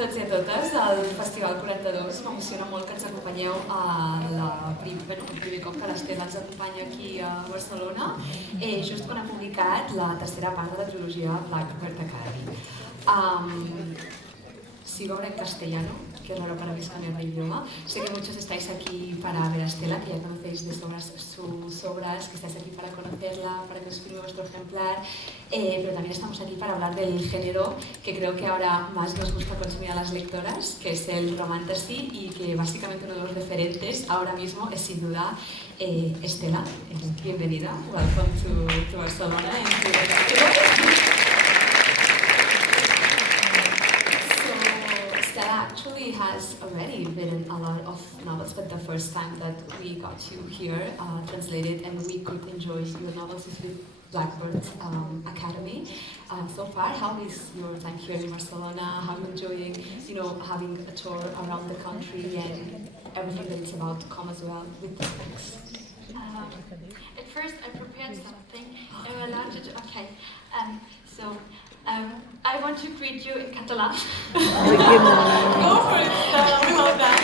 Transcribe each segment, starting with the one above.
tots i a totes al Festival 42. M'emociona molt que ens acompanyeu el primer cop que l'Estela ens acompanya aquí a Barcelona, just quan ha publicat la tercera part de la trilogia Blackbird Academy. Sigo ahora en castellano, que es raro para mí, es cambiar de idioma. Sé que muchos estáis aquí para ver a Stella, que ya conocéis de sobras sus obras, que estáis aquí para conocerla, para que os firme vuestro ejemplar, pero también estamos aquí para hablar del género que creo que ahora más nos gusta consumir a las lectoras, que es el Romantasy, y que básicamente uno de los referentes ahora mismo es sin duda Stella. Bienvenida, welcome to Barcelona. Stella actually has already written a lot of novels, but the first time that we got you here translated and we could enjoy your novels is with Blackbird Academy. So far, how is your time here in Barcelona? How are you enjoying, having a tour around the country and everything that is about to come as well with the books? At first, I prepared something. I want to greet you in Catalan. Go for it, Stella. Well done.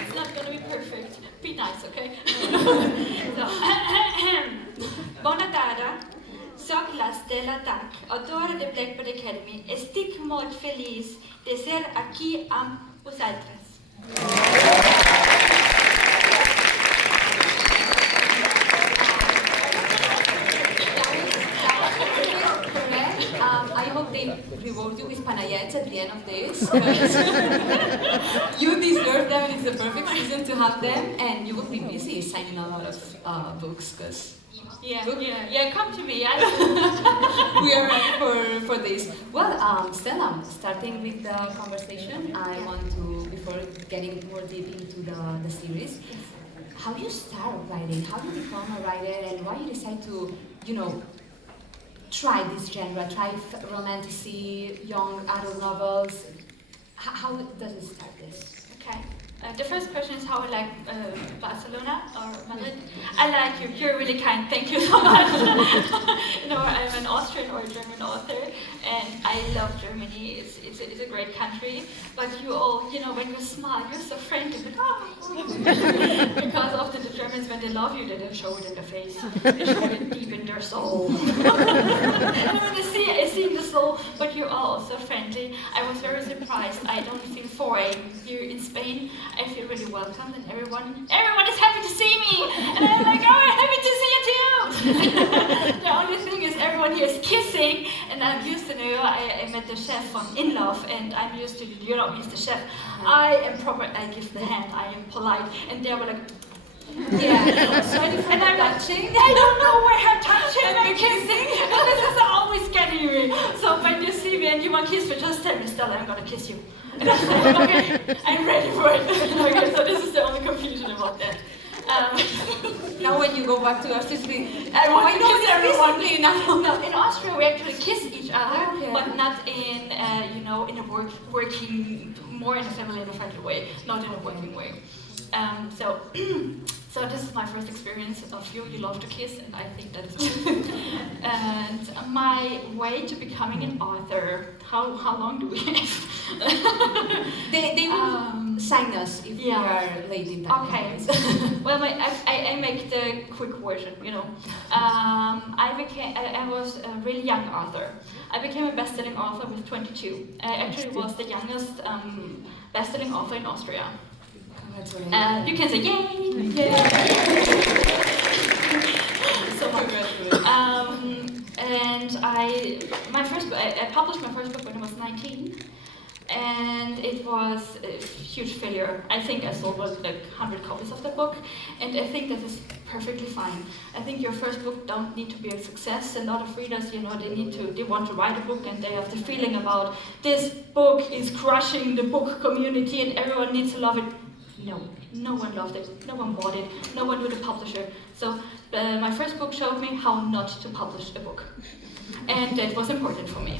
It's not going to be perfect. Be nice, okay? Bona tarda. Soc la Stella Tack, autora de Blackbird Academy. Estic molt feliç de ser aquí amb vosaltres. I hope they reward you with panayets at the end of this. You deserve them, and it's the perfect season to have them, and you will be busy signing a lot of books, because come to me. We are ready for this. Well, Stella, starting with the conversation, I want to, before getting more deep into the series, how do you start writing? How do you become a writer, and why you decide to, try this genre, try romantasy, young adult novels? How does it start this? Okay. The first question is how I like Barcelona or Madrid. I like you. You're really kind. Thank you so much. I'm an Austrian or German author, and I love Germany. It's a great country. But you all, when you smile, you're so friendly. Because often the Germans, when they love you, they don't show it in their face. They show it deep in their soul. I see the soul, but you're all so friendly. I was very surprised. I don't feel foreign here in Spain. I feel really welcome, and everyone is happy to see me, and I'm like, oh, I'm happy to see you too. The only thing is everyone here is kissing, and I'm used to I met the chef from In Love, and I'm used to he's the chef. I am proper. I give the hand. I am polite, and they were like. Yeah, and I'm touching. I don't know where I'm touching and kissing. This is always getting me. So when you see me and you want to kiss me, just tell me, Stella, I'm gonna kiss you. And I said, okay, I'm ready for it. Okay, so this is the only confusion about that. Now when you go back to Austria, I want to kiss everyone. No, in Austria we actually kiss each other, but not in in a working, more in a family and a friendly way, not in a working way. So this is my first experience of you. You love to kiss, and I think that is good. And my way to becoming an author. How long do we have? They will sign us if we are late in time. Okay. Well, I make the quick version. I was a really young author. I became a best-selling author with 22. I actually was the youngest best-selling author in Austria. You can say yay! So much. And I published my first book when I was 19, and it was a huge failure. I think I sold like 100 copies of the book, and I think that is perfectly fine. I think your first book don't need to be a success. A lot of readers, they want to write a book, and they have the feeling about this book is crushing the book community, and everyone needs to love it. No one loved it, no one bought it, no one knew the publisher. So my first book showed me how not to publish a book. And that was important for me.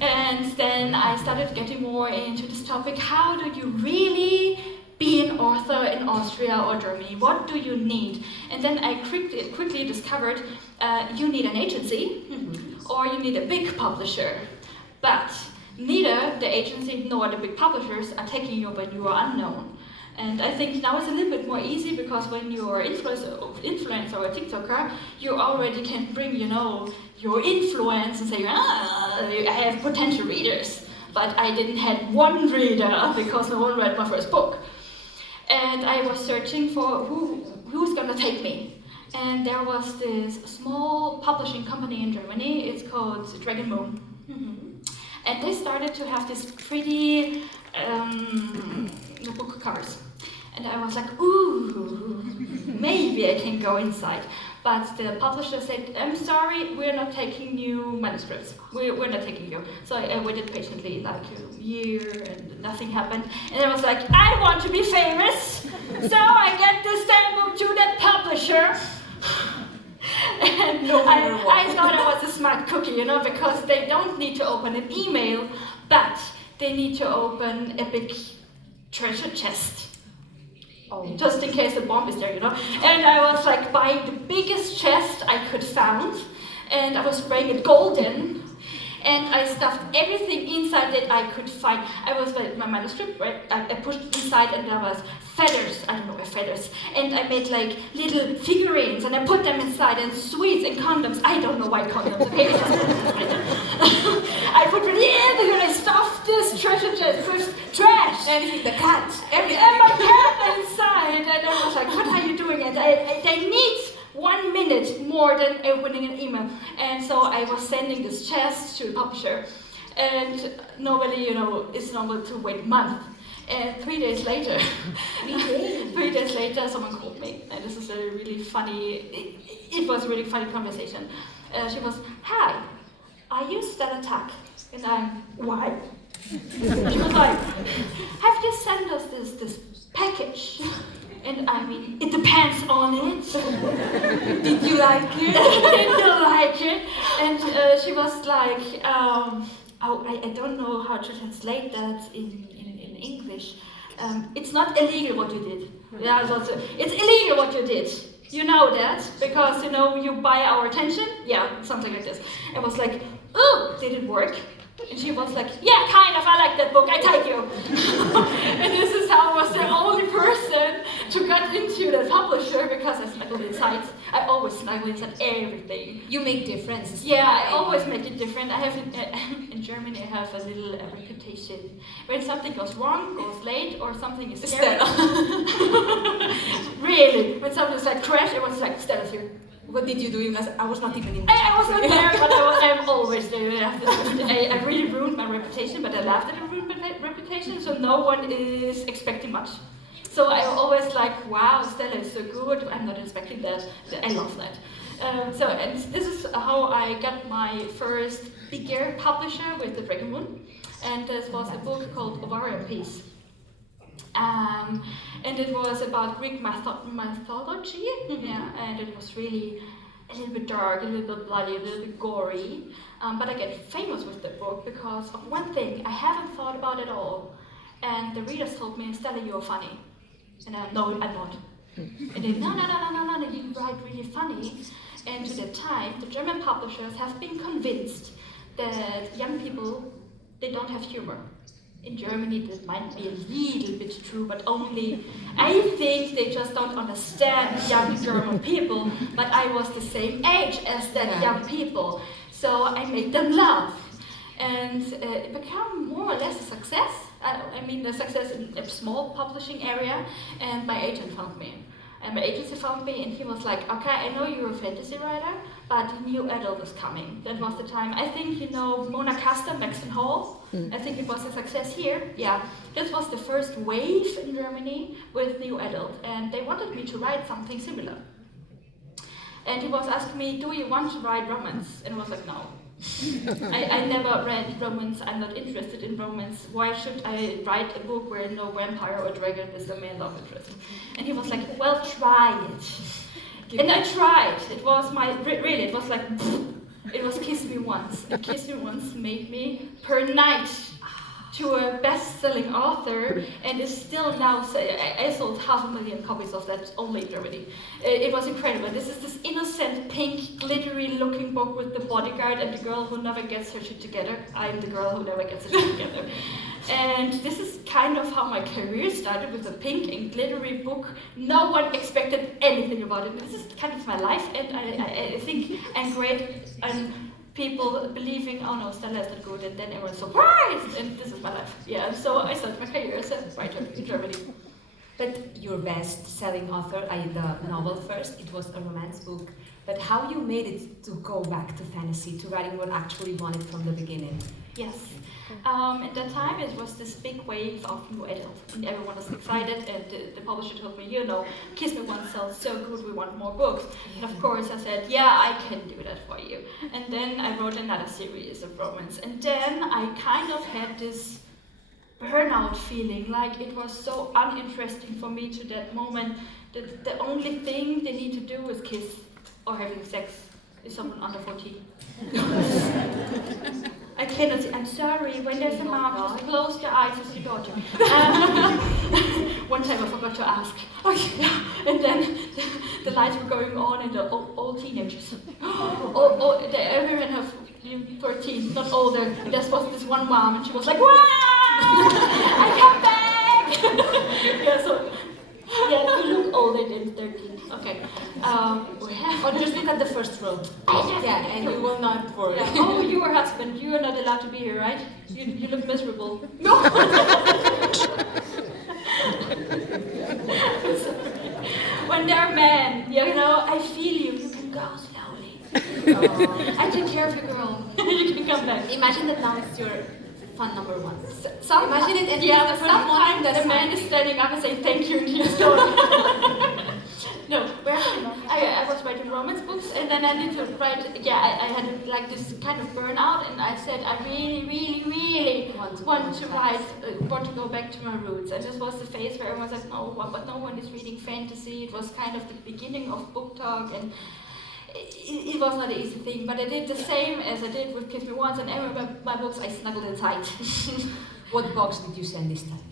And then I started getting more into this topic. How do you really be an author in Austria or Germany? What do you need? And then I quickly discovered you need an agency. or you need a big publisher. But neither the agency nor the big publishers are taking you when you are unknown. And I think now it's a little bit more easy because when you're an influencer or a TikToker, you already can bring, your influence and say, I have potential readers. But I didn't have one reader because no one read my first book. And I was searching for who's gonna take me. And there was this small publishing company in Germany, it's called Dragon Moon. And they started to have this pretty book covers. And I was like, ooh, maybe I can go inside. But the publisher said, I'm sorry, we're not taking new manuscripts. We're not taking you. So I waited patiently, like a year, and nothing happened. And I was like, I want to be famous. So I get this demo to that publisher. And I thought I was a smart cookie, because they don't need to open an email, but they need to open a big treasure chest. Just in case a bomb is there, And I was like buying the biggest chest I could find, and I was spraying it golden, and I stuffed everything inside that I could find. I was my manuscript, right? I pushed it inside, and there was feathers. I don't know where feathers. And I made like little figurines, and I put them inside, and sweets and condoms. I don't know why condoms. Okay. I put it in, and I stuffed this treasure chest with trash. Anything, the cat, everything. And my cat inside, and I was like, what are you doing? And they need 1 minute more than opening an email. And so I was sending this chest to the publisher. And normally, it's normal to wait a month. And 3 days later, 3 days later, someone called me. And this is a really funny, it was a really funny conversation. She was, hi, are you Stella Tack? And I'm, why? She was like, have you sent us this package? And I mean, it depends on it. Did you like it? Did you like it? And she was like, I don't know how to translate that in English. It's not illegal what you did. Yeah, it's illegal what you did. You know that, because you buy our attention? Yeah, something like this. I was like, oh, did it work? And she was like, yeah, kind of, I like that book, I take you. And this is how I was the only person to get into the publisher, because I snuggled inside. I always snuggle inside everything. You make difference. Yeah, I always make it different. I have in Germany, I have a little reputation. When something goes wrong, goes late, or something is scary. Really, when something's like crash, everyone's like, Stella's here. What did you do? Because I was not even in the I was not there, but I'm always there. I really ruined my reputation, but I laughed at the ruined my reputation, so no one is expecting much. So I always like, wow, Stella is so good, I'm not expecting that. I love that. And this is how I got my first bigger publisher with the Dragon Moon. And this was a book called Ovarian Peace. And it was about Greek mythology, and it was really a little bit dark, a little bit bloody, a little bit gory. But I get famous with the book because of one thing I haven't thought about at all. And the readers told me, Stella, you're funny. And no, I'm not. And they, no, you write really funny. And to that time, the German publishers have been convinced that young people, they don't have humor. In Germany, that might be a little bit true, but only, I think they just don't understand young German people, but I was the same age as that young people, so I made them laugh. And it became more or less a success. I mean, a success in a small publishing area, and my agent found me. And my agency found me, and he was like, okay, I know you're a fantasy writer, but new adult is coming. That was the time. I think you know Mona Custer, Maxton Hall. I think it was a success here. Yeah, this was the first wave in Germany with new adult, and they wanted me to write something similar. And he was asking me, do you want to write romance? And I was like, no. I never read romance, I'm not interested in romance. Why should I write a book where no vampire or dragon is the main love interest? And he was like, well, try it. And I tried. It was really, it was like, it was kiss me once. And kiss me once made me per night. to a best-selling author, and is still now, I sold 500,000 copies of that only in Germany. It was incredible. This is this innocent, pink, glittery-looking book with the bodyguard and the girl who never gets her shit together. I'm the girl who never gets her shit together. And this is kind of how my career started, with a pink and glittery book. No one expected anything about it. This is kind of my life, and I think I'm great. People believing, oh no, Stella is not good, and then everyone's surprised, and this is my life. Yeah, so I started my career as a writer in Germany. But your best-selling author, the novel first, it was a romance book. But how you made it to go back to fantasy, to writing what actually wanted from the beginning? Yes. At that time, it was this big wave of new adult, and everyone was excited, and the publisher told me, you know, Kiss Me Once sells so good, we want more books. And of course I said, yeah, I can do that for you. And then I wrote another series of romance, and then I kind of had this burnout feeling, like it was so uninteresting for me to that moment, that the only thing they need to do is kiss or having sex with someone under 14. I cannot see. I'm sorry. When there's a mom, just close your eyes as your daughter. One time I forgot to ask. Okay, yeah. And then the lights were going on, and the all teenagers. Everyone have 13, not older. And there was this one mom, and she was like, "Wow! I come back!" Yeah. So. Yeah, you look older than 13. Okay. Or just look at the first row. Yeah, and you will not worry. Yeah. Oh, your husband, you are not allowed to be here, right? You look miserable. No! When they're men, you know, I feel you. You can go slowly. I take care of you, girl. You can come back. Imagine that now it's your fun number one. Imagine it, and yeah, sometimes that a man is standing up and saying thank you, and he's going. No, I was writing romance books, and then I need to write. Yeah, I had like this kind of burnout, and I said I really want to go back to my roots. And this was the phase where everyone was like, no, but no one is reading fantasy. It was kind of the beginning of book talk, and it was not an easy thing, but I did the same as I did with Kiss Me Once, and every my books I snuggled inside. What box did you send this time?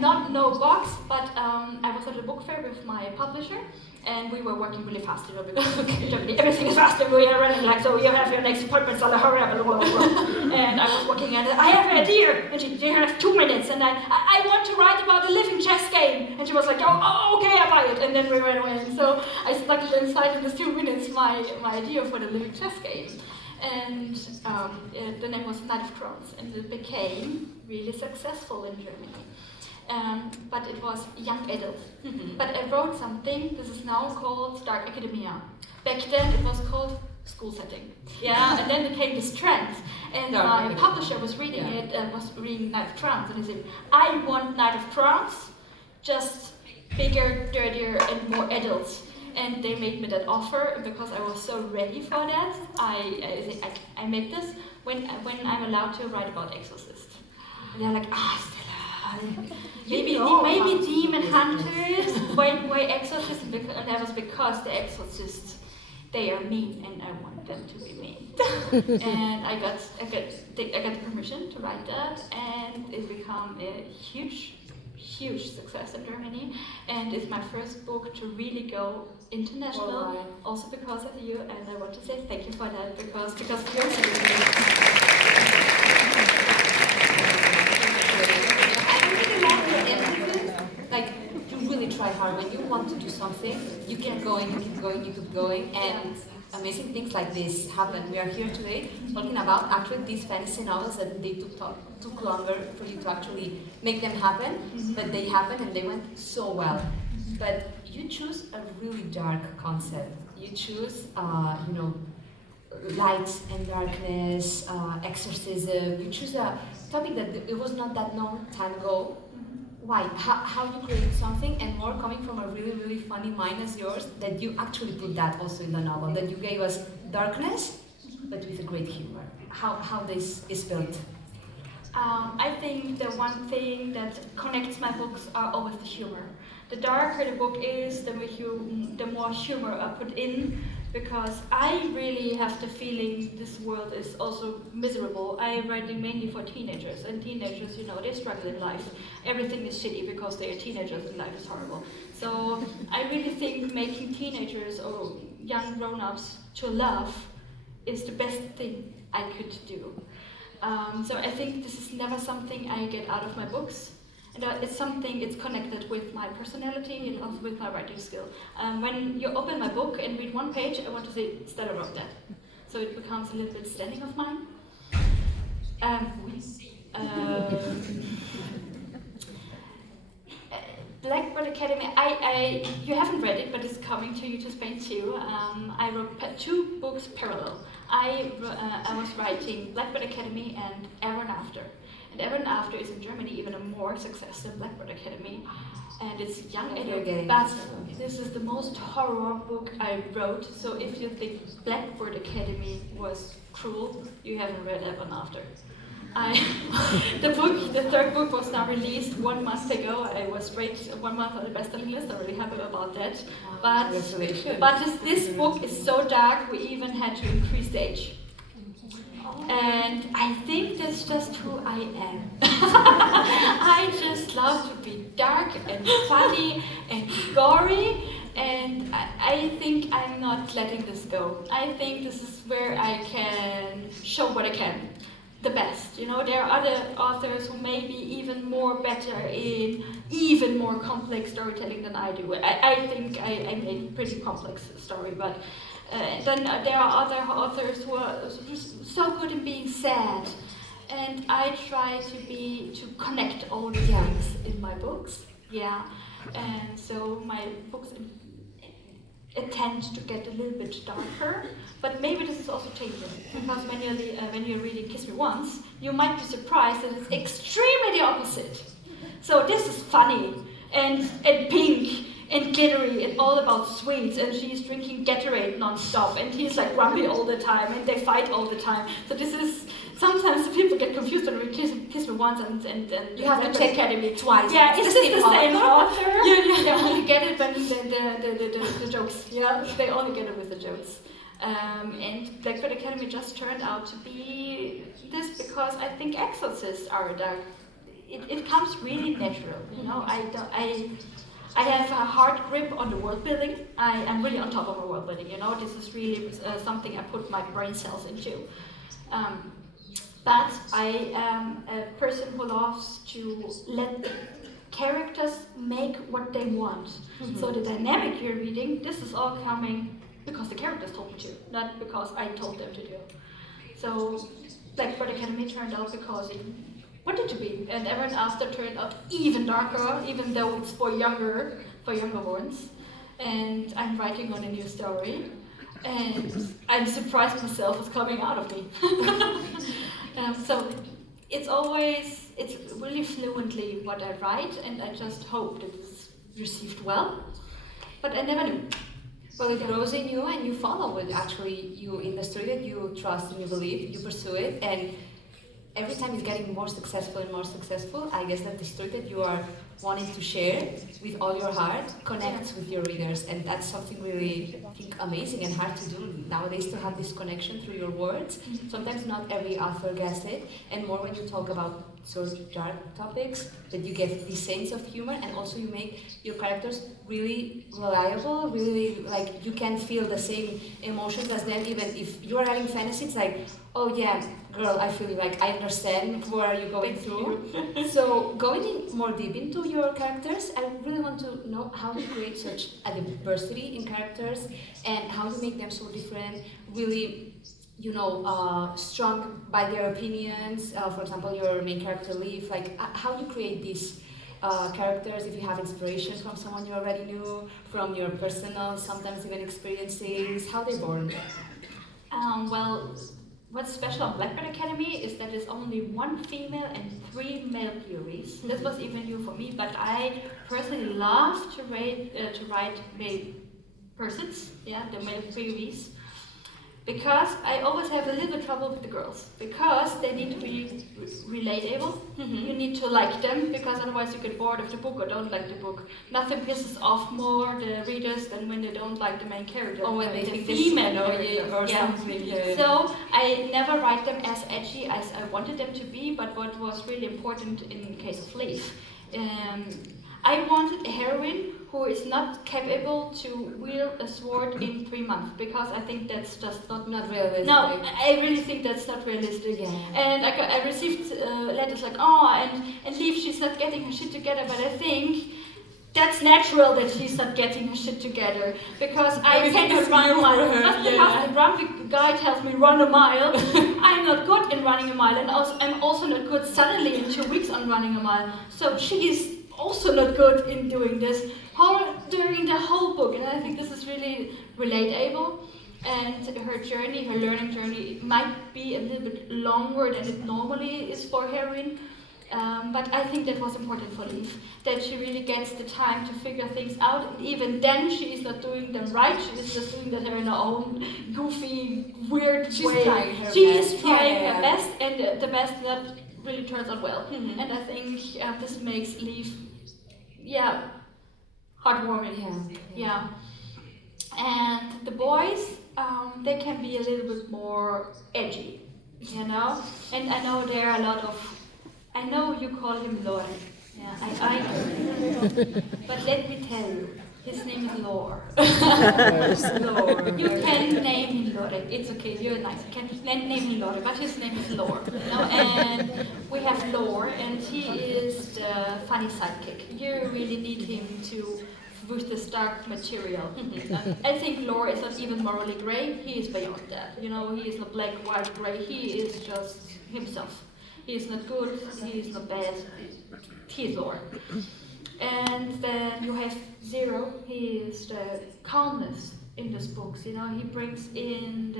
No box, but I was at a book fair with my publisher, and we were working really fast, you know, because in Germany everything is fast, and we are running like, so you have your next appointment, so hurry up, blah, blah, blah. And I was working at it, I have an idea, and she have 2 minutes, and I want to write about a living chess game, and she was like, oh okay, I buy it, and then we ran away. So I stuck it inside in these 2 minutes, my idea for the living chess game. And the name was Knight of Crowns, and it became really successful in Germany. But it was young adult. But I wrote something, this is now called Dark Academia. Back then it was called school setting. Yeah, and then it came this trend. And my publisher was reading it, was reading Knight of Crowns, and he said, I want Knight of Crowns, just bigger, dirtier, and more adult. And they made me that offer, and because I was so ready for that, I made this when I'm allowed to write about exorcists. And they're like, Stella, maybe demon hunters, why exorcists? And that was because the exorcists, they are mean, and I want them to be mean. And I got the permission to write that, and it became a huge success in Germany, and it's my first book to really go international, also because of you, and I want to say thank you for that, because you're so like, you really try hard. When you want to do something, you keep going, and amazing things like this happen. We are here today talking about actually these fantasy novels that they took longer for you to actually make them happen, but they happened and they went so well. But you choose a really dark concept. You choose, light and darkness, exorcism. You choose a topic that it was not that long time ago. Why? How you create something, and more coming from a really funny mind as yours, that you actually put that also in the novel, that you gave us darkness, but with a great humor. How this is built? I think the one thing that connects my books are always the humor. The darker the book is, the more humor I put in, because I really have the feeling this world is also miserable. I'm writing mainly for teenagers, and teenagers, you know, they struggle in life. Everything is shitty because they are teenagers and life is horrible. So I really think making teenagers or young grown-ups to love is the best thing I could do. So I think this is never something I get out of my books. And it's connected with my personality and also with my writing skill. When you open my book and read one page, I want to say, Stella wrote that. So it becomes a little bit standing of mine. Blackbird Academy, you haven't read it, but it's coming to you to Spain too. I wrote 2 books parallel. I was writing Blackbird Academy and Ever and After. And Ever and After is in Germany even a more success than Blackbird Academy. And it's young adult, but this is the most horror book I wrote. So if you think Blackbird Academy was cruel, you haven't read Ever and After. The 3rd book was now released 1 month ago. I was straight 1 month on the best-selling list. I'm really happy about that. But this book is so dark, we even had to increase the age. And I think that's just who I am. I just love to be dark and funny and gory, and I think I'm not letting this go. I think this is where I can show what I can. The best, you know, there are other authors who may be even more better in even more complex storytelling than I do. I think I made a pretty complex story, but then there are other authors who are just so good in being sad, and I try to connect all the things in my books. Yeah, and so my books tend to get a little bit darker, but maybe this is also changing, because when you're reading Kiss Me Once, you might be surprised that it's extremely the opposite. So this is funny and pink and glittery and all about sweets, and she's drinking Gatorade non-stop, and he's like grumpy all the time, and they fight all the time. So this is, sometimes people get confused when we Kiss Me Once and you have to check Academy twice. Yeah, is this the same author? They only get it when the jokes, yeah, they only get it with the jokes. And Blackbird Academy just turned out to be this because I think exorcists are dark. It comes really natural, you know. I have a hard grip on the world building. I'm really on top of the world building, you know. This is really something I put my brain cells into. But I am a person who loves to let the characters make what they want. Mm-hmm. So the dynamic you're reading, this is all coming because the characters told me to, not because I told them to do. So Blackbird Academy turned out because it wanted to be, and Ever and After turned out even darker, even though it's for younger ones. And I'm writing on a new story, and I'm surprised myself is coming out of me. So it's really fluently what I write, and I just hope that it's received well, but I never knew. Well, it grows in you, and you follow it. Actually, you in the story that you trust and you believe, you pursue it, and every time it's getting more successful and more successful. I guess that the story that you are wanting to share with all your heart connects with your readers, and that's something really, I think, amazing and hard to do nowadays, to have this connection through your words. Mm-hmm. Sometimes not every author gets it, and more when you talk about sort of dark topics, that you get this sense of humor, and also you make your characters really reliable, really like you can feel the same emotions as them. Even if you are having fantasy, it's like, oh yeah, girl, I feel like I understand what are you going through. So going in more deep into your characters, I really want to know how you create such a diversity in characters and how you make them so different, really, you know, strong by their opinions. For example, your main character, Leaf, like how you create these characters, if you have inspiration from someone you already knew, from your personal, sometimes even experiences, how they born? Well, what's special on Blackbird Academy is that there's only 1 female and 3 male POVs. This was even new for me, but I personally love to write male persons, yeah, the male POVs. Because I always have a little bit trouble with the girls, because they need to be relatable. You need to like them, because otherwise you get bored of the book or don't like the book. Nothing pisses off more the readers than when they don't like the main character. Or when they think female or something. Yeah. So I never write them as edgy as I wanted them to be, but what was really important in case of Leaf, I wanted a heroine who is not capable to wield a sword in 3 months, because I think that's just not realistic. No, I really think that's not realistic. Yeah. And I received letters like, oh, and Leaf, she's not getting her shit together, but I think that's natural that she's not getting her shit together, because I cannot run a mile. Just because the grumpy guy tells me run a mile, I'm not good in running a mile, and I'm also not good suddenly in 2 weeks on running a mile. So she is also not good in doing this during the whole book, and I think this is really relatable. And her journey, her learning journey, might be a little bit longer than it normally is for heroine. But I think that was important for Leaf, that she really gets the time to figure things out. And even then, she is not doing them right. She is just doing that in her own goofy, weird way. She is trying her best, and the best that really turns out well. And I think this makes Leaf, heartwarming. Yeah. And the boys, they can be a little bit more edgy, you know. And I know there are a lot of. I know you call him Lore. Yeah, I do. But let me tell you, his name is Lore. Lore. You can name him Lore. It's okay. You're nice. You can name him Lore, but his name is Lore. You know? And we have Lore, and he is the funny sidekick. You really need him to. With this dark material. I think Lore is not even morally grey. He is beyond that. You know, he is not black, white, grey. He is just himself. He is not good. He is not bad. He is Lore. And then you have Zero. He is the calmness in these books. You know, he brings in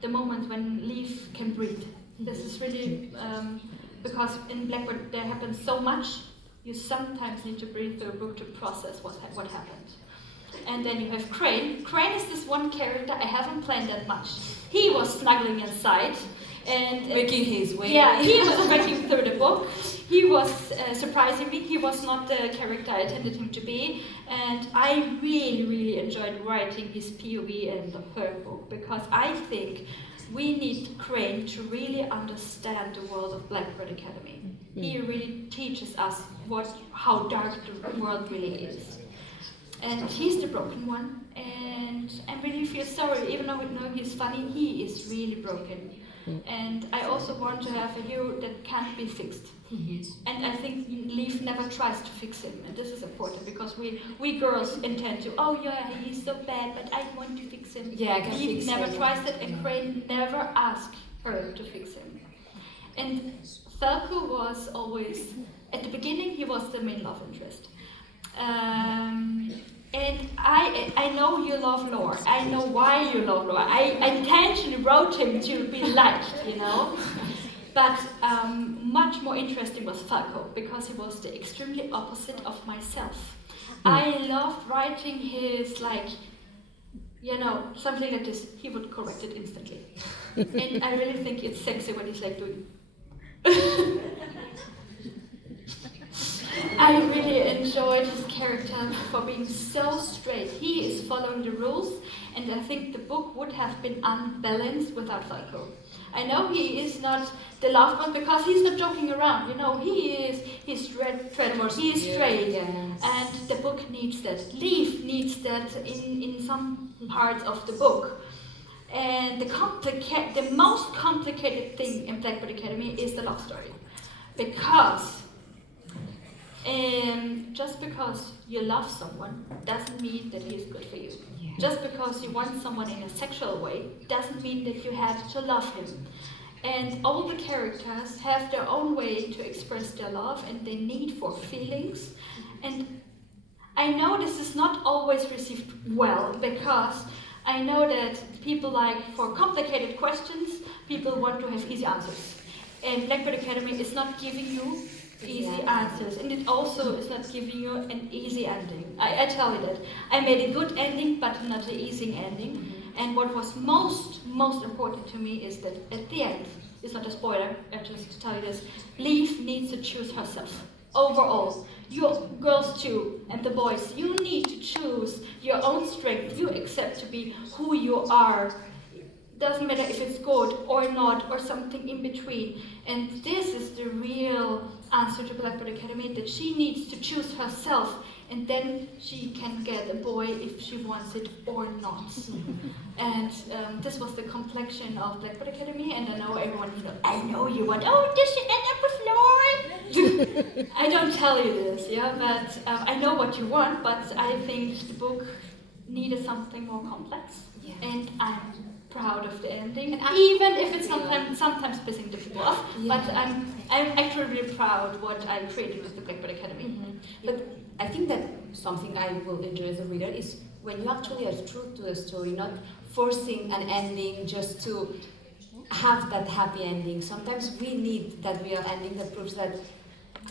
the moments when Leaf can breathe. This is really because in Blackbird there happens so much. You sometimes need to breathe through a book to process what happened. And then you have Crane. Crane is this one character I haven't planned that much. He was snuggling inside and making his way. Yeah, he was breaking through the book. He was surprising me. He was not the character I intended him to be, and I really, really enjoyed writing his POV and her book, because I think we need Crane to really understand the world of Blackbird Academy. He really teaches us how dark the world really is. And he's the broken one, and I really feel sorry, even though we know he's funny, he is really broken. And I also want to have a hero that can't be fixed. And I think Leaf never tries to fix him, and this is important, because we girls intend to, oh yeah, he's so bad, but I want to fix him. Yeah, I can Leaf fix never him. tries that, and Crane never asks her to fix him. And Falco was always, at the beginning, he was the main love interest. And I know you love Lore. I know why you love Lore. I intentionally wrote him to be liked, you know. But much more interesting was Falco, because he was the extremely opposite of myself. I loved writing his, you know, something like this. He would correct it instantly. And I really think it's sexy when he's like doing. I really enjoyed his character for being so straight. He is following the rules, and I think the book would have been unbalanced without Falco. I know he is not the loved one, because he's not joking around. You know, he's straight, and the book needs that. Leaf needs that in some parts of the book. And the most complicated thing in Blackbird Academy is the love story, because just because you love someone doesn't mean that he's good for you. Yeah. Just because you want someone in a sexual way doesn't mean that you have to love him. And all the characters have their own way to express their love and their need for feelings. And I know this is not always received well, because I know that people for complicated questions, people want to have easy answers. And Blackbird Academy is not giving you easy answers, and it also is not giving you an easy ending. I tell you that. I made a good ending, but not an easy ending. And what was most important to me is that at the end, it's not a spoiler, just to tell you this, Leaf needs to choose herself. Overall, you girls too, and the boys, you need to choose your own strength. You accept to be who you are. Doesn't matter if it's good or not, or something in between. And this is the real answer to Blackbird Academy, that she needs to choose herself, and then she can get a boy if she wants it or not. And this was the complexion of Blackbird Academy, and I know everyone, I know you want, oh, does she end up with Lauren? I don't tell you this, yeah, but I know what you want, but I think the book needed something more complex, and I'm proud of the ending, and even if it's sometimes pissing the people off, but I'm actually really proud what I created with the Blackbird Academy. But I think that something I will enjoy as a reader is when you actually are true to the story, not forcing an ending just to have that happy ending. Sometimes we need that real ending that proves that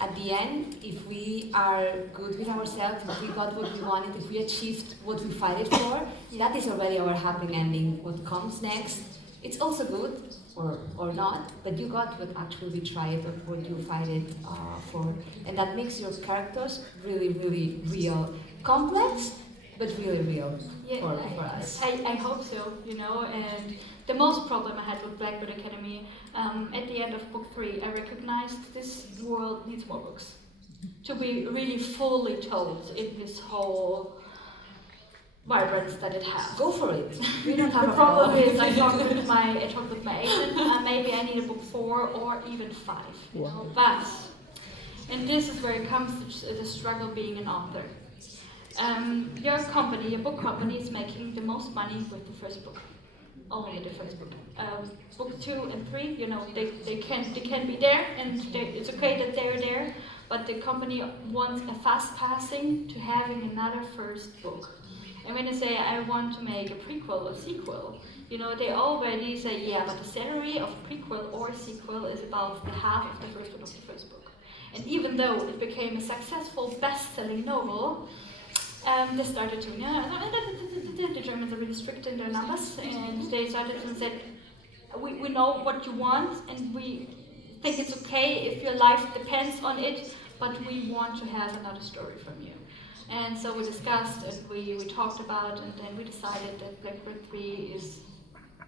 at the end, if we are good with ourselves, if we got what we wanted, if we achieved what we fighted for, that is already our happy ending. What comes next, it's also good, or not, but you got what actually tried or what you fighted for. And that makes your characters really, really real. Complex, but really real for us. I hope so, and the most problem I had with Blackbird Academy, at the end of book 3, I recognized this world needs more books to be really fully told in this whole vibrance that it has. Go for it. We don't have the a problem is I talked with my agent, maybe I need a book 4 or even 5, But, and this is where it comes to the struggle being an author. Your book company is making the most money with the first book. Only the first book. Book 2 and 3, they can be there, and it's okay that they're there, but the company wants a fast passing to having another first book. And when they say, I want to make a prequel or sequel, they already say, yeah, but the salary of prequel or sequel is about the half of the first one of the first book. And even though it became a successful best-selling novel, they started to, the Germans are really strict in their numbers, and they started to say, we know what you want, and we think it's okay if your life depends on it, but we want to have another story from you. And so we discussed, and we talked about, and then we decided that Blackbird 3 is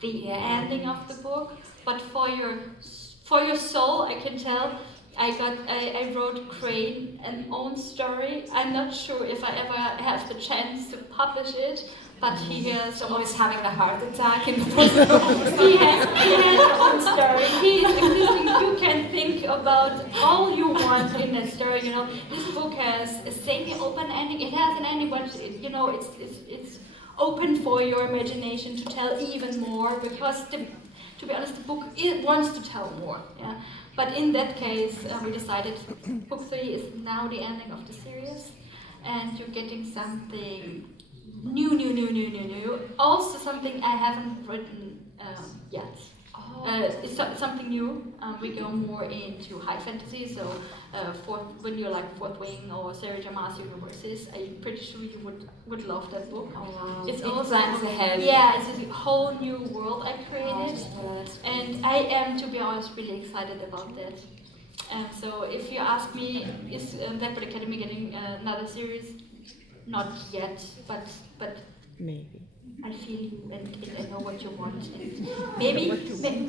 the ending of the book, but for your soul, I can tell, I wrote Crane an own story. I'm not sure if I ever have the chance to publish it, but he has. Someone is having a heart attack in the process. he has his own story. He is existing. You can think about all you want in that story. This book has a semi-open ending. It has an ending, but it's open for your imagination to tell even more, because to be honest, the book wants to tell more. Yeah. But in that case, we decided book 3 is now the ending of the series, and you're getting something new. Also something I haven't written yet. It's something new. We go more into high fantasy, so when you like Fourth Wing or Sarah J. Maas universes, I'm pretty sure you would love that book. Oh, wow. It's also ahead. Yeah, it's a whole new world I created, and I am, to be honest, really excited about that. So if you ask me, is Blackbird Academy getting another series? Not yet, but maybe. I feel you, and I know what you want. And maybe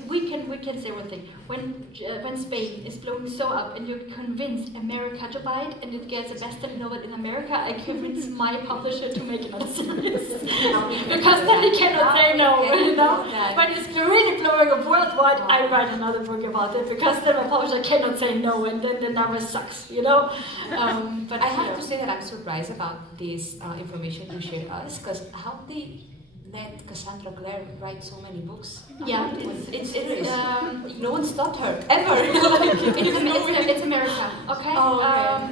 we can say one thing. When Spain is blowing so up, and you're convinced America to buy it, and it gets a best-selling novel in America, I convince my publisher to make another series, because then they cannot say no. When it's really blowing up worldwide, I write another book about it, because then my publisher cannot say no, and then the number sucks. But I have to say that I'm surprised about this information you shared us, because how they let Cassandra Clare write so many books. Yeah, no one stopped her ever. It's America, okay? Oh,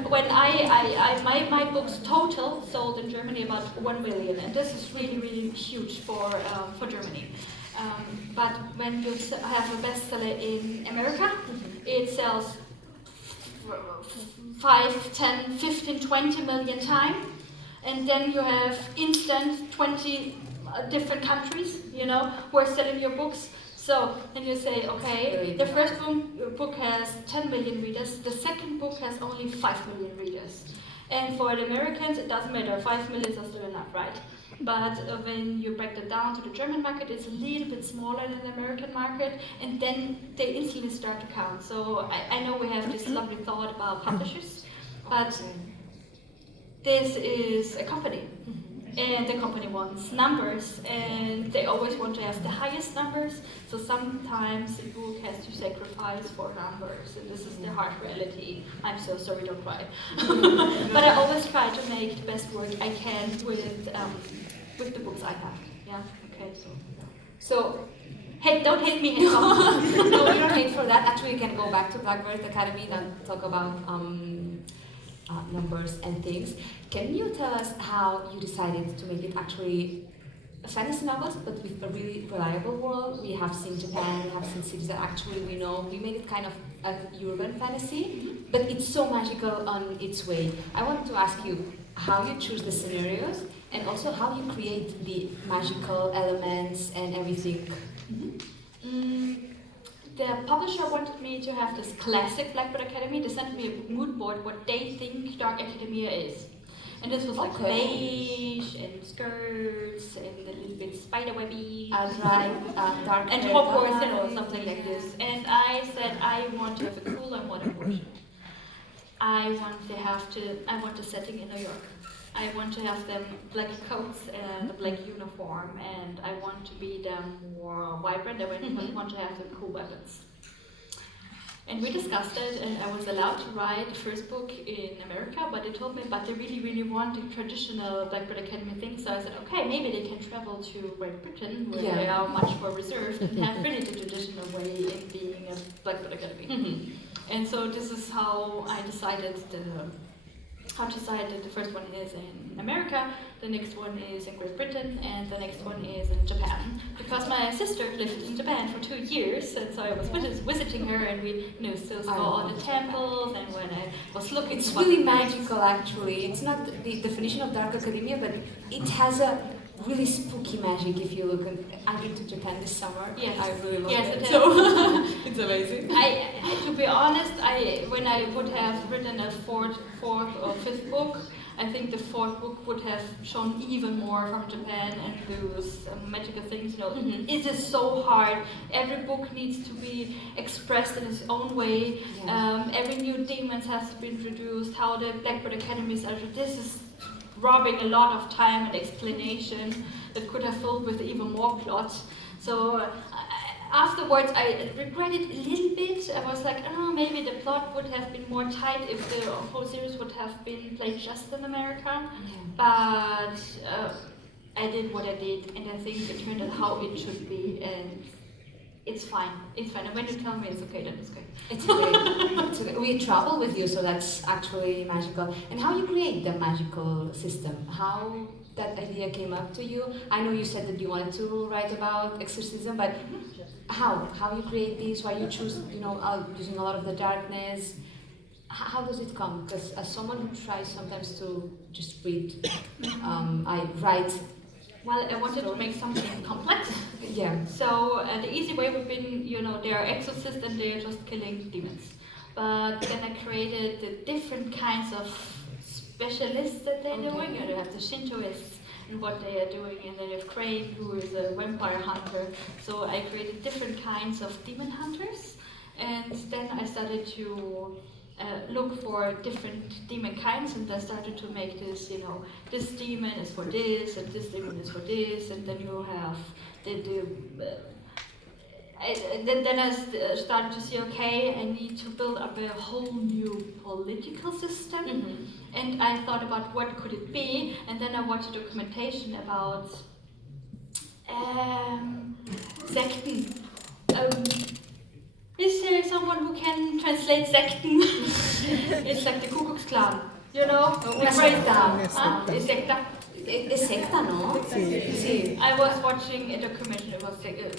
okay. When my books total sold in Germany about 1 million, and this is really, really huge for Germany. But when you have a bestseller in America, it sells 5, 10, 15, 20 million times, and then you have instant 20 different countries, who are selling your books. So then you say, okay, the first book has 10 million readers, the second book has only 5 million readers. And for the Americans, it doesn't matter, 5 million are still enough, right? But when you break that down to the German market, it's a little bit smaller than the American market, and then they instantly start to count. So I know we have this lovely thought about publishers, but this is a company. And the company wants numbers, and they always want to have the highest numbers, so sometimes a book has to sacrifice for numbers, and this is the harsh reality. I'm so sorry, don't cry. But I always try to make the best work I can with the books I have. Yeah, okay, so hey, don't hate me. No, we don't hate for that. Actually, you can go back to Blackbird Academy and talk about numbers and things. Can you tell us how you decided to make it actually fantasy novels, but with a really reliable world? We have seen Japan, we have seen cities that actually we know. We made it kind of an urban fantasy, but it's so magical on its way. I want to ask you how you choose the scenarios and also how you create the magical elements and everything. The publisher wanted me to have this classic Blackbird Academy. They sent me a mood board what they think Dark Academia is. And this was like beige and skirts and a little bit spiderwebby. Dark and Hogwarts, something like this. And I said I want to have a cooler modern version. I want the setting in New York. I want to have them black coats and a black uniform, and I want to be them more vibrant. I want to have them cool weapons. And we discussed it, and I was allowed to write the first book in America, but they told me, but they really, really want the traditional Blackbird Academy thing. So I said, okay, maybe they can travel to Great Britain, where they are much more reserved and have really the traditional way in being a Blackbird Academy. And so this is how I decided the first one is in America, the next one is in Great Britain, and the next one is in Japan. Because my sister lived in Japan for 2 years, and so I was visiting her, and we still saw all the temples, and when I was looking... It's really magical, actually. It's not the definition of Dark Academia, but it has a really spooky magic if you look. I've been to Japan this summer. Yes. I really love it. So it's amazing. To be honest, when I would have written a fourth or fifth book, I think the fourth book would have shown even more from Japan and those magical things. It is so hard. Every book needs to be expressed in its own way. Every new demon has to be introduced. How the Blackbird Academies are. This is robbing a lot of time and explanation that could have filled with even more plot. So afterwards I regretted a little bit. I was like, oh, maybe the plot would have been more tight if the whole series would have been played just in America. But I did what I did, and I think it turned out how it should be, and it's fine. It's fine. And when you tell me it's okay, then it's okay. It's okay. It's okay. We travel with you, so that's actually magical. And how you create the magical system? How that idea came up to you? I know you said that you wanted to write about exorcism, but how you create this? Why you choose, using a lot of the darkness? How does it come? Because as someone who tries sometimes to just read, I write. Well, I wanted to make something complex. So the easy way would be, they are exorcists and they are just killing demons. But then I created the different kinds of specialists that they're doing. You have the Shintoists and what they are doing, and then you have Crane, who is a vampire hunter. So I created different kinds of demon hunters, and then I started to look for different demon kinds, and I started to make this, this demon is for this, and this demon is for this, and then you have then I started to see, okay, I need to build up a whole new political system, and I thought about what could it be, and then I watched documentation about Sekten. Is there someone who can translate Sekten? It's like the Ku Klux Klan, Una secta. It's secta. Es secta, ¿no? Sí. I was watching a documentary about sectas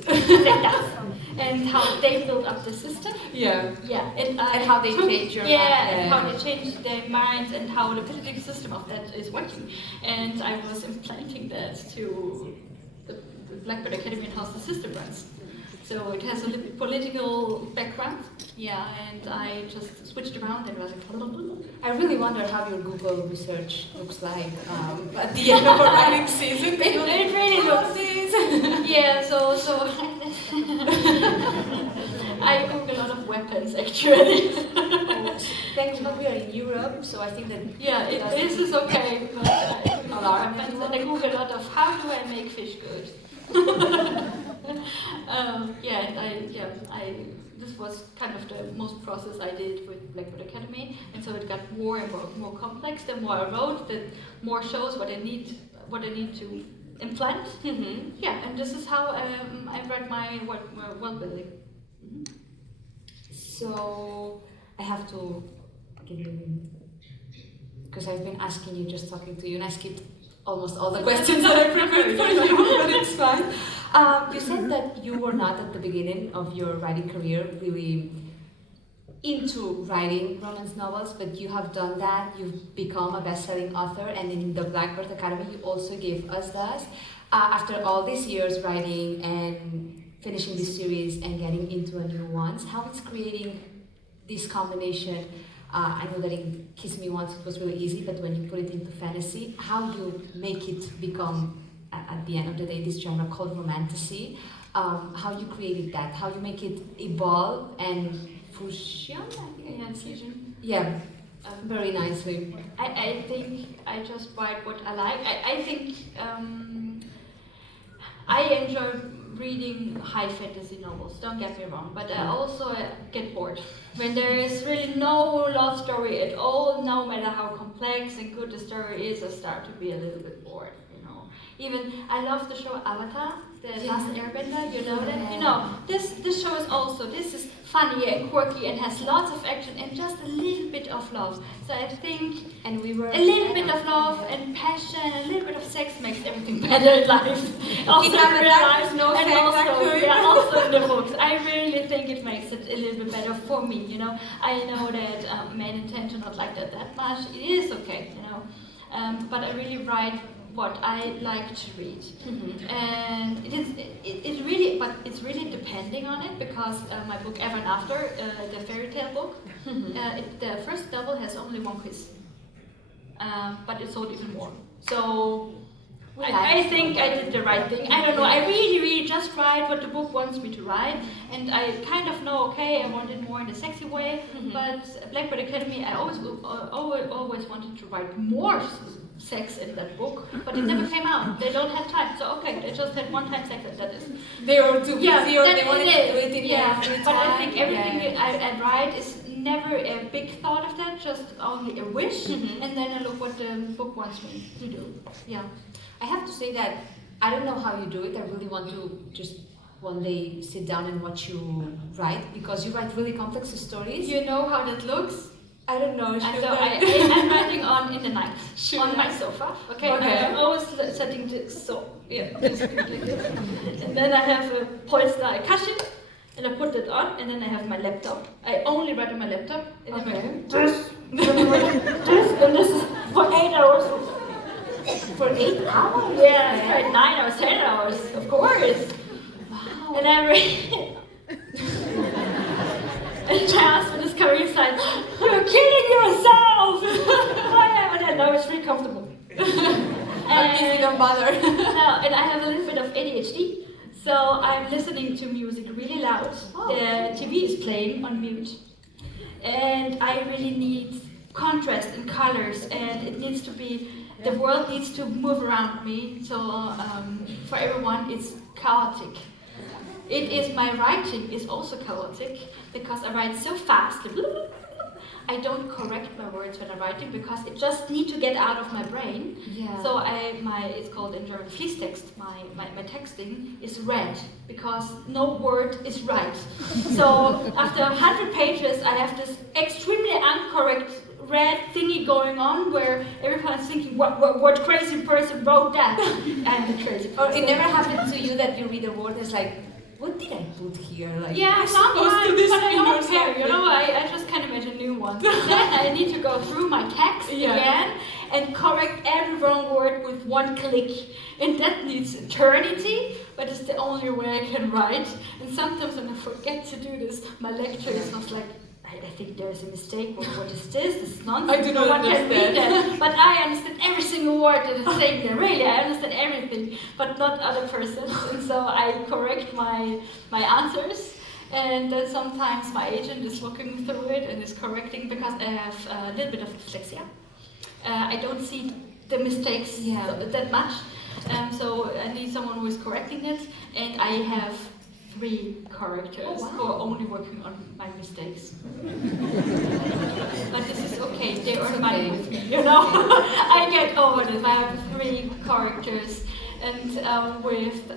and how they built up the system. And how they change your mind. And how they change their minds and how the political system of that is working. And I was implanting that to the Blackbird Academy and House the Sister runs. So it has a little political background, yeah, and I just switched around and was like, I really wonder how your Google research looks like at the end of a writing season. It really looks. Yeah, so I Google a lot of weapons actually. Thank God we are in Europe, so I think that this is okay. But I Google a lot of weapons, and I Google a lot of how do I make fish good. This was kind of the most process I did with Blackbird Academy, and so it got more and more complex. The more I wrote, the more shows what I need to implant. Yeah, and this is how I write my world building. So I have to give you, because I've been asking you, just talking to you, and I skipped almost all the questions that I prepared for you, but it's fine. You said that you were not at the beginning of your writing career really into writing romance novels, but you have done that. You've become a best-selling author, and in the Blackbird Academy you also gave us that. After all these years writing and finishing this series and getting into a new ones, how it's creating this combination? I know that in Kiss Me Once it was really easy, but when you put it into fantasy, how you make it become, at the end of the day, this genre called Romantasy, how you created that, how you make it evolve and fusion? Fusion. Yeah, very nicely. I think I just write what I like. I think I enjoy reading high fantasy novels, don't get me wrong, but I also get bored. When there is really no love story at all, no matter how complex and good the story is, I start to be a little bit bored, you know. Even, I love the show Avatar, the Last Airbender, you know that? You know, this show is also, this is funny and quirky and has lots of action and just a little bit of love. So I think a little bit of love and passion, a little bit of sex makes everything better in life. Also in real life, also in the books. I really think it makes it a little bit better for me, you know. I know that men tend to not like that much. It is okay, you know. But I really write what I like to read, and it's really depending on it, because my book Ever and After, the fairy tale book, the first novel has only one quiz, but it sold even more. So I think I did the right thing. I don't know. I really just write what the book wants me to write, and I kind of know. Okay, I want it more in a sexy way. But Blackbird Academy, I always wanted to write more sex in that book, but it never came out. They don't have time. So okay, they just had one time sex, and that is. They were too busy, or they wanted to do it in their free time. But I think everything I write is never a big thought of that, just only a wish, and then I look what the book wants me to do. Yeah. I have to say that I don't know how you do it. I really want to just one day sit down and watch you write, because you write really complex stories. You know how that looks? I don't know. So I'm writing in the night on my sofa. Okay. I'm always setting this so and then I have a polster cushion, and I put it on, and then I have my laptop. I only write on my laptop, and then this, and this is for 8 hours. For 8 hours? Yeah, right, 9 hours, 10 hours, of course. Wow. And I read and my husband is coming inside, "You're killing yourself!" And now it's really comfortable. And don't bother. No, and I have a little bit of ADHD, so I'm listening to music really loud. The TV is playing on mute. And I really need contrast and colors, and it needs to be, the world needs to move around me, so for everyone it's chaotic. It is, my writing is also chaotic, because I write so fast. I don't correct my words when I'm writing, because it just need to get out of my brain. Yeah. So it's called in German Fließtext. My texting is red, because no word is right. So after 100 pages, I have this extremely incorrect red thingy going on, where everyone's thinking, what crazy person wrote that? I'm the crazy person. Or it never happened to you that you read a word and it's like, what did I put here? Like, yeah, sometimes, but I don't care, you know, I just kind of imagine new ones. Then I need to go through my text again and correct every wrong word with with one click. And that needs eternity, but it's the only way I can write. And sometimes when I forget to do this, my lecturer is not like, I think there's a mistake. What is this? This is nonsense. I do not understand. Can read that. But I understand every single word that is saying there. Really, I understand everything, but not other persons. And so I correct my answers. And then sometimes my agent is looking through it and is correcting because I have a little bit of dyslexia. I don't see the mistakes that much. So I need someone who is correcting it. And I have 3 correctors who are only working on my mistakes. But this is okay, they earn money with me, you know? I get over this. I have 3 correctors. And with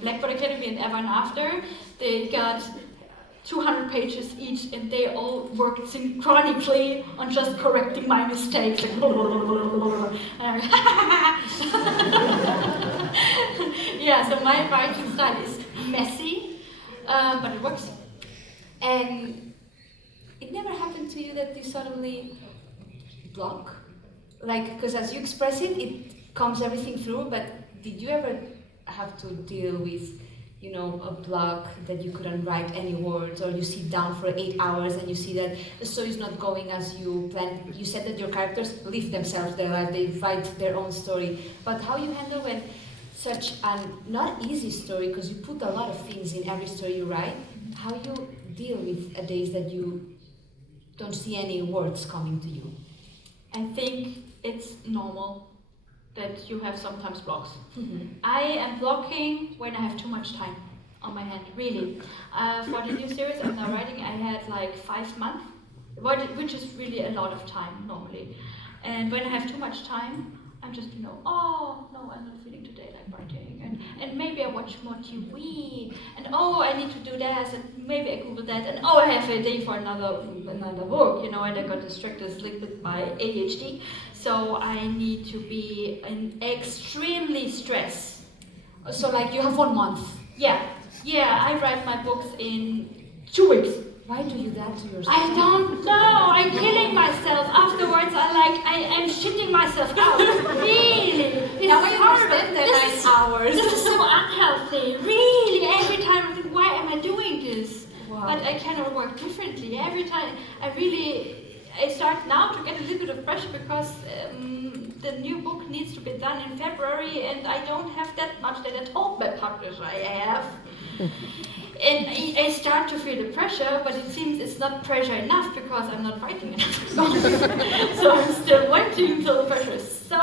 Blackboard Academy and Ever and After, they got 200 pages each, and they all worked synchronically on just correcting my mistakes. Like, yeah, so my writing style is messy, but it works. And it never happened to you that you suddenly block? Like, because as you express it, it comes everything through, but did you ever have to deal with, you know, a block that you couldn't write any words, or you sit down for 8 hours and you see that the story is not going as you planned? You said that your characters live themselves, their life, they write their own story. But how you handle when such a not easy story, because you put a lot of things in every story you write, how you deal with days that you don't see any words coming to you? I think it's normal that you have sometimes blocks. Mm-hmm. I am blocking when I have too much time on my hand, really. For the new series I'm now writing, I had like 5 months, which is really a lot of time normally. And when I have too much time, I'm just, you know, oh, no, I'm not feeling today like writing. And maybe I watch more TV, and oh, I need to do that, and maybe I Google that, and oh, I have a day for another book, you know, and I got distracted linked by ADHD. So I need to be in extremely stress. So like you have 1 month? Yeah, I write my books in 2 weeks. Why do you that to yourself? I don't know. I'm killing myself. Afterwards, I'm shitting myself out. Really. Now I understand the 9 hours. This is so unhealthy. Really. Every time I think, why am I doing this? Wow. But I cannot work differently. Every time I start now to get a little bit of pressure because the new book needs to be done in February, and I don't have that much that I told my publisher I have. And I start to feel the pressure, but it seems it's not pressure enough because I'm not writing enough. So I'm still waiting till the pressure is so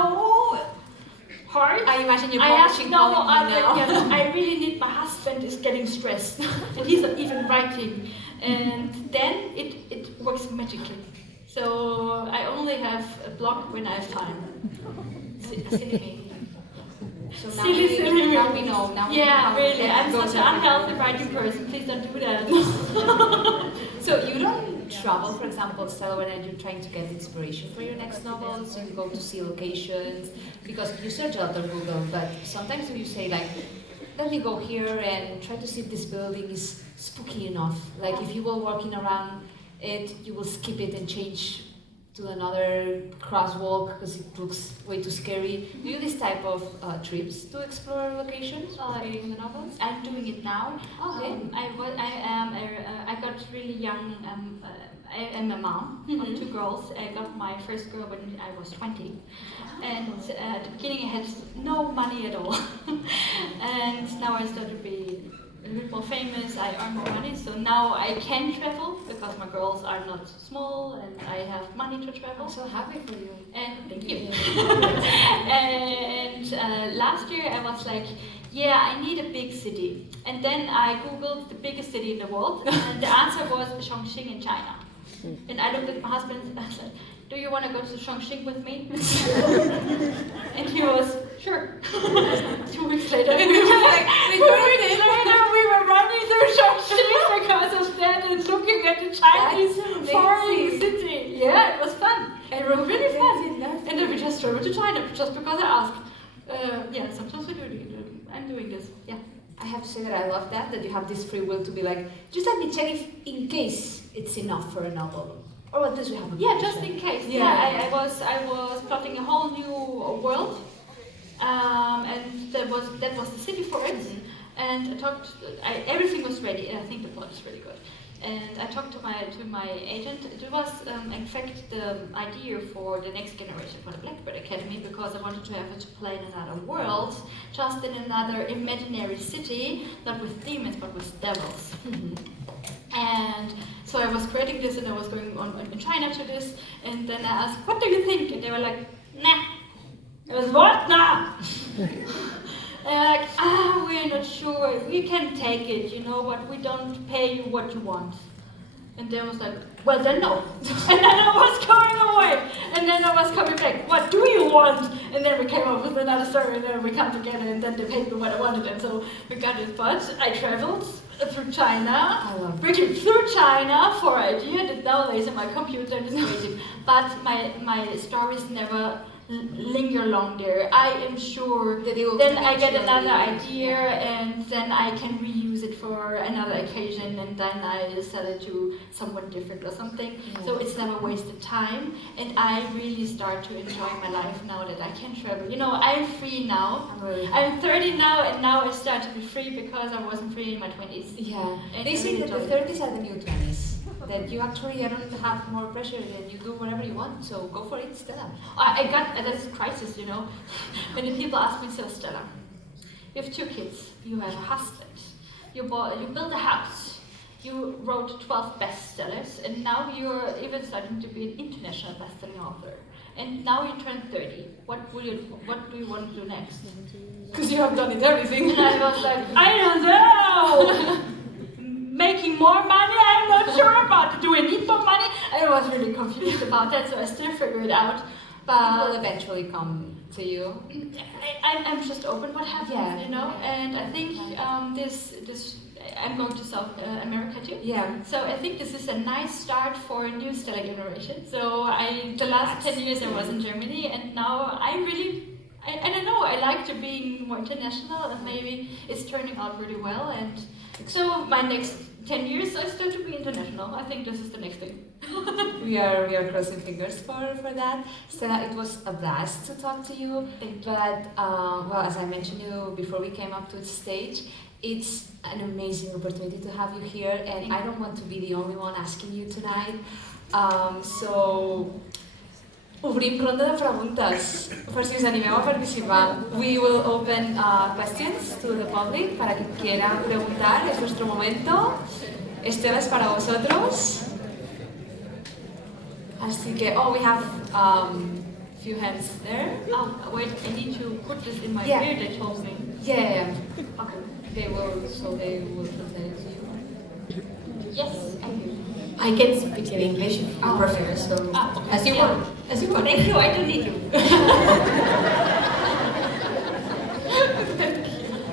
hard. I imagine you're I have publishing no calling me other. now. Yes, I really need. My husband is getting stressed, and he's not even writing. And then it works magically. So I only have a block when I have time. Silly me. So now we know. Now we know how really. I'm goes such an every day. unhealthy writing person. Please don't do that. So you don't travel, for example, Stella, when you're trying to get inspiration for your next novel, so you go to see locations, because you search a lot on Google, but sometimes you say like, let me go here and try to see if this building is spooky enough. Like if you were walking around it, you will skip it and change to another crosswalk because it looks way too scary. Do you do this type of trips to explore locations while reading the novels? I'm doing it now. Okay. I got really young. I am a mom of 2 girls. I got my first girl when I was 20. And at the beginning I had no money at all. And now I started to be a bit more famous, I earn more money, so now I can travel because my girls are not small and I have money to travel. I'm so happy for you. And thank you. And last year I was like, yeah, I need a big city. And then I googled the biggest city in the world, and the answer was Chongqing in China. And I looked at my husband and I said, do you want to go to Chongqing with me? And he was, sure. 2 weeks later, we were running through Chongqing because of that and looking at the Chinese foreign city. Yeah, it was fun. It was really fun. And then we just traveled to China just because I asked. Yeah, sometimes we do it. I'm doing this. Yeah. I have to say that I love that you have this free will to be like, just let me check if in case it's enough for a novel. Or what does we have? Yeah, just in case. Yeah, I was plotting a whole new world, that was the city for it. And everything was ready, and I think the plot is really good. And I talked to my agent. It was in fact the idea for the next generation for the Blackbird Academy, because I wanted to have it to play in another world, just in another imaginary city, not with demons but with devils. And so I was creating this, and I was going on in China to this, and then I asked, what do you think? And they were like, nah. I was, what? Nah. And they're like, we're not sure, we can take it, you know, but we don't pay you what you want. And then I was like, well then no. And then I was going away. And then I was coming back, what do you want? And then we came up with another story, and then we come together, and then they paid me what I wanted, and so we got it. But I traveled through China, breaking through China for an idea that now lays in my computer and is waiting. But my stories never linger long there. I am sure then I get another idea, and then I can reuse it for another occasion, and then I sell it to someone different or something. So it's never wasted time, and I really start to enjoy my life now that I can travel. You know, I'm free now. I'm 30 now, and now I start to be free because I wasn't free in my 20s. Yeah, and they say that the 30s are the new 20s. That you actually don't have more pressure, and you do whatever you want, so go for it, Stella. I got this crisis, you know. Many people ask me, so Stella, you have 2 kids, you have a husband, you built a house, you wrote 12 bestsellers, and now you're even starting to be an international best-selling author. And now you turn 30. What do you want to do next? Because you have done it everything. And I was like, I don't know! Making more money, I'm not sure about. Do I need more money? I was really confused about that, so I still figure it out. But it will eventually come to you. I'm just open what happens, you know. And I think this I'm going to South America too. Yeah. So I think this is a nice start for a new Stella generation. So the last 10 years I was in Germany, and now I'm really. I don't know, I like to be more international, and maybe it's turning out really well. And so my next 10 years I start to be international. I think this is the next thing. we are crossing fingers for that. Stella, it was a blast to talk to you. But well, as I mentioned you before we came up to the stage, it's an amazing opportunity to have you here, and I don't want to be the only one asking you tonight. So obrim ronda de preguntes per si us animeu a participar. We will open questions to the public para que quiera preguntar. Es vuestro momento. Estela es para vosotros. Así que, we have few hands there. Wait, I need to put this in my ear, they told me. Yeah. Okay. They will translate it to you. Yes, I hear. I can speak in English if you prefer, so okay. as you want. As you want. Thank you, I don't need you.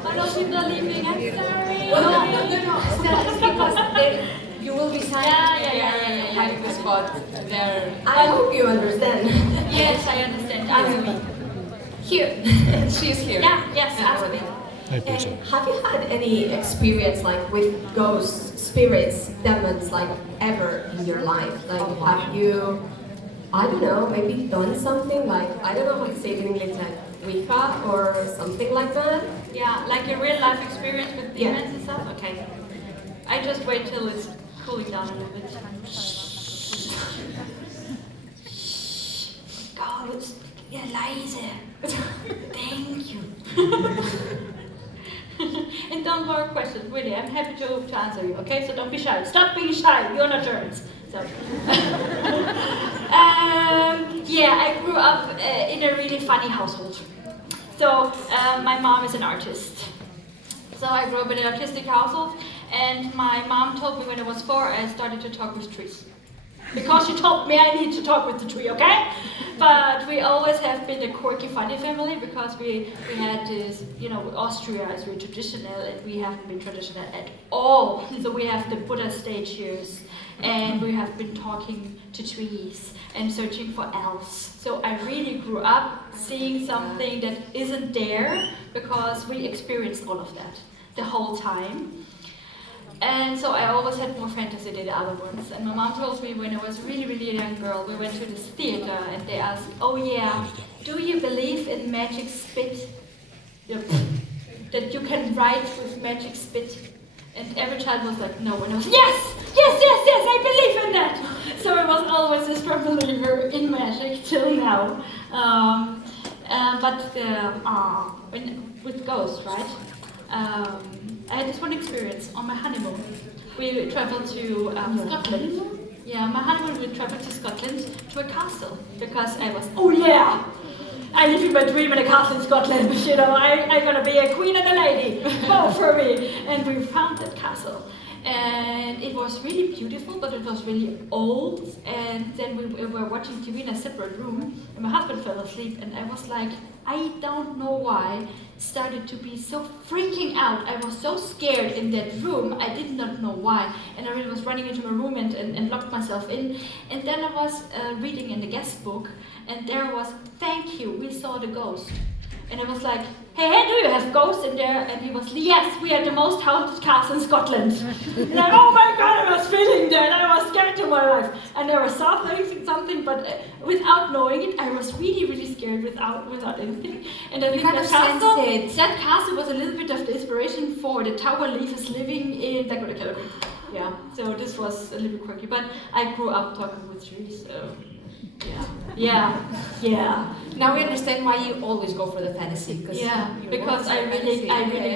A lot of people are leaving, I'm sorry. Well, no. It's because you will be signing having the spot there. I hope you understand. Yes, I understand. Ask me. Here. She's here. Yes, ask me. And have you had any experience like with ghosts, spirits, demons, like ever in your life? Like have you, I don't know, maybe done something like, I don't know how to say it in English, like Wicca or something like that? Yeah, like a real life experience with demons and stuff? Okay. I just wait till it's cooling down a little bit. God, you're leise. Thank you. And don't worry questions, really. I'm happy to answer you, okay? So don't be shy. Stop being shy. You're not Germans. So. I grew up in a really funny household. So my mom is an artist. So I grew up in an artistic household, and my mom told me when I was 4 I started to talk with trees. Because she told me I need to talk with the tree, okay? But we always have been a quirky, funny family because we had this, you know, Austria is very traditional, and we haven't been traditional at all. So we have the Buddha statues, and we have been talking to trees and searching for elves. So I really grew up seeing something that isn't there because we experienced all of that the whole time. And so I always had more fantasy than the other ones. And my mom told me when I was really, really a young girl, we went to this theater and they asked, oh yeah, do you believe in magic spit? Yep. that you can write with magic spit. And every child was like, no, and I was, yes, yes, yes, yes, I believe in that. So I was always a strong believer in magic till now. With ghosts, right? I had this one experience on my honeymoon. We traveled to Scotland. Yeah, my honeymoon, we traveled to Scotland to a castle because I was, oh yeah, I live in my dream in a castle in Scotland. You know, I'm gonna be a queen and a lady. Vote for me. And we found that castle. And it was really beautiful, but it was really old. And then we were watching TV in a separate room, and my husband fell asleep, and I was like, I don't know why, started to be so freaking out. I was so scared in that room, I did not know why. And I really was running into my room and locked myself in. And then I was reading in the guest book, and there was, thank you, we saw the ghost. And I was like, hey, do you have ghosts in there? And he was, yes, we are the most haunted castle in Scotland. And I, oh my God, I was feeling that. I was scared to my life. And I was something, but without knowing it, I was really, really scared without anything. And I think that castle was a little bit of the inspiration for the Tower Leaf is living in Dakota, California. Yeah, so this was a little bit quirky, but I grew up talking with trees, so. Yeah. Now we understand why you always go for the fantasy. Because I really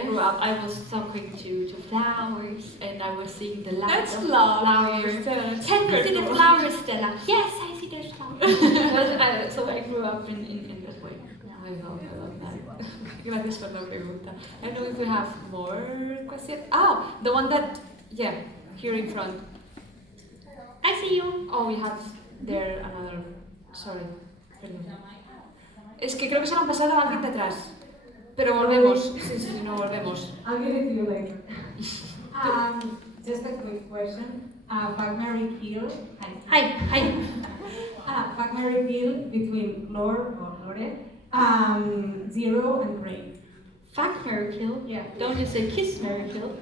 grew up. I was talking to flowers, and I was seeing the lights of flowers. Can you see the flowers, Stella? Yes, I see those flowers. So I grew up in that way. I love that. Gracias por la pregunta. I don't know if we have more questions. Oh, the one that, here in front. I see you. Oh, we have there another. Sorry. Es que creo que se lo han pasado a alguien de atrás. Pero volvemos. Sí, no volvemos. I'll give it to you later. Just a quick question. Fuck, marry, kill. Hi. Fuck, marry, kill between Lore or Lore, Zero and Crane. Fuck, marry, kill? Yeah. Don't you say kiss, marry, kill?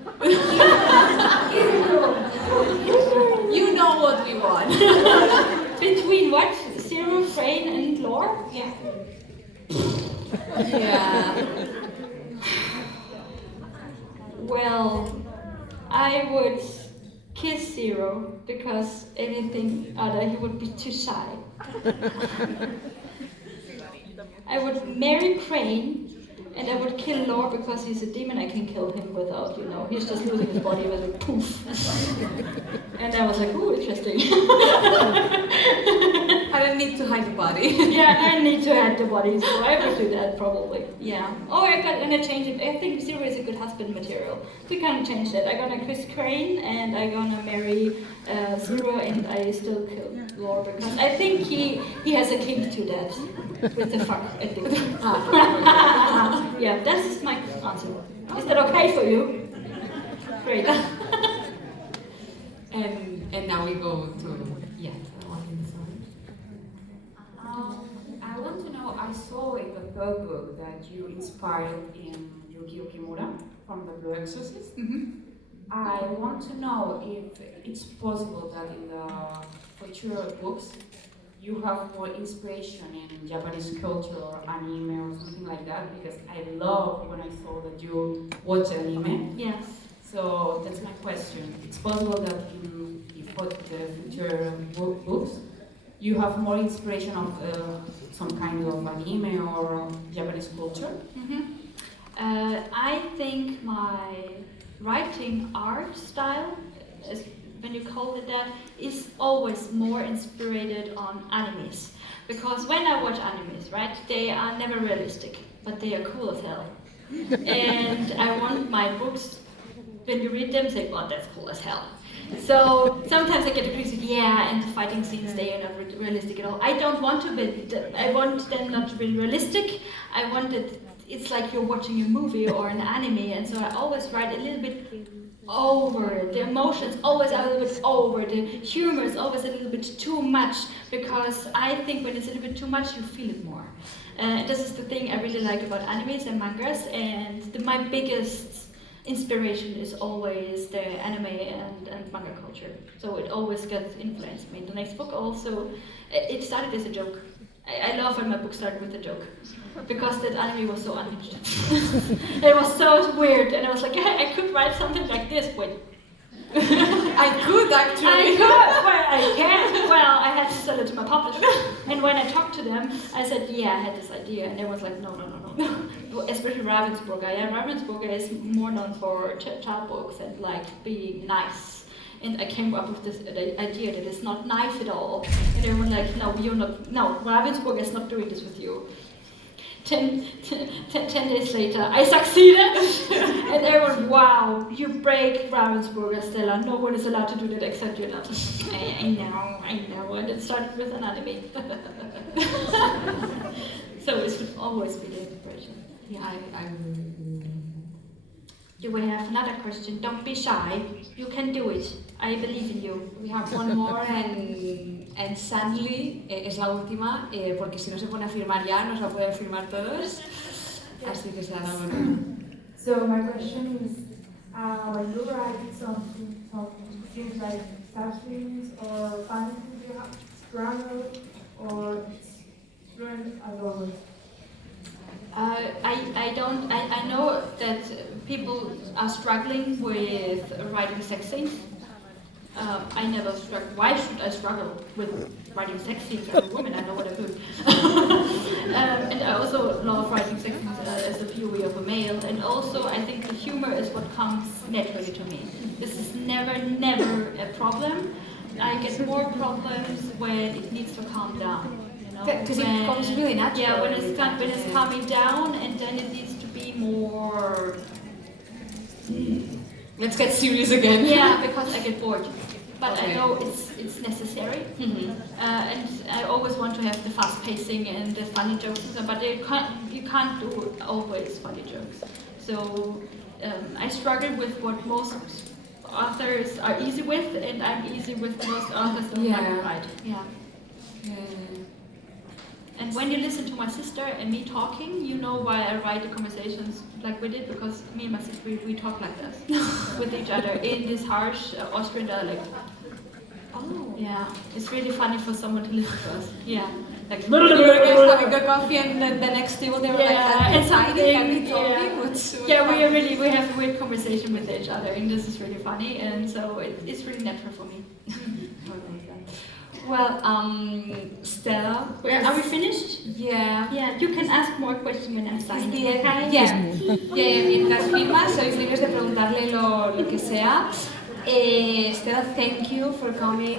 You know what we want. Between what? Zero, Crane, and Lore? Yeah. Yeah. Well, I would kiss Zero because anything other, he would be too shy. I would marry Crane, and I would kill Lore because he's a demon. I can kill him without, he's just losing his body with a poof. And I was like, ooh, interesting. I don't need to hide the body. Yeah, I need to hide the body, so I would do that probably. Yeah. Or I'm gonna change it. I think Zero is a good husband material. We can change that. I'm gonna kiss Crane, and I'm gonna marry Zero, and I still kill Lore because I think he has a kink to that with the fuck ending. Yeah, that's my answer. Is that okay for you? Great. And now we go to the one in the side. I want to know, I saw in the third book that you inspired in Yukio Kimura from the Blue Exorcist. Mm-hmm. I want to know if it's possible that in the future books you have more inspiration in Japanese culture or anime or something like that, because I love when I saw that you watch anime. Yes. So that's my question. It's possible that in the future books you have more inspiration of some kind of anime or Japanese culture? Mm-hmm. I think my writing art style, when you call it that, is always more inspired on animes. Because when I watch animes, right, they are never realistic, but they are cool as hell. And I want my books, when you read them, say, oh, that's cool as hell. So sometimes I get agrees with, and the fighting scenes, they are not realistic at all. I don't want to be, I want them not to be realistic. I want it, it's like you're watching a movie or an anime, and so I always write a little bit over it. The emotions always are a little bit over. The humor is always a little bit too much, because I think when it's a little bit too much, you feel it more. This is the thing I really like about animes and mangas, and my biggest inspiration is always the anime and manga culture. So it always gets influenced me. The next book also, it started as a joke. I love when my book started with a joke, because that anime was so unhinged. It was so weird, and I was like, I could write something like this. Wait. I could actually. I could, but I can't. Well, I had to sell it to my publisher. And when I talked to them, I said, yeah, I had this idea. And they was like, no. Especially Ravensburger. Yeah, Ravensburger is more known for child books and like being nice. And I came up with this idea that it's not nice at all. And they were like, no, Ravensburger is not doing this with you. 10 days later, I succeeded! And everyone, wow, you break Ravensburger, Stella. No one is allowed to do that except you. I know. And it started with an anime. So it should always be the inspiration. Yeah, You will have another question. Don't be shy. You can do it. I believe in you. we have one more and sadly es la última porque si no se pone a firmar ya nos la pueden firmar todos. Así que será la última. So my question is, when you write something seems like sad feelings or funny things you have struggle or fluent as always? I know that people are struggling with writing sex scenes. I never struggle. Why should I struggle with writing sex scenes as a woman? I know what I do. And I also love writing sex scenes as a POV of a male. And also, I think the humor is what comes naturally to me. This is never a problem. I get more problems when it needs to calm down. Because it comes really natural. Yeah, when it's calming down, and then it needs to be more. Let's get serious again. Yeah, because I get bored. But Okay. I know it's necessary, and I always want to have the fast pacing and the funny jokes, but you can't do always funny jokes. So I struggle with what most authors are easy with, and I'm easy with most authors don't Yeah. like to write. Yeah. And when you listen to my sister and me talking, you know why I write the conversations like we did, because me and my sister, we talk like this with each other in this harsh Austrian dialect. Oh. Yeah, it's really funny for someone to listen to us. Yeah. Like, You were guys having a coffee and the next table they were like, yeah, "That's exciting, have you told yeah. me what's Yeah, we have a weird conversation with each other, and this is really funny, and so it's really natural for me. Well, Stella. Are we finished? Yeah. Yeah, you can ask more questions when I'm signing. Yeah, mientras firmas, sois libres de preguntarle lo que sea. Stella, thank you for coming.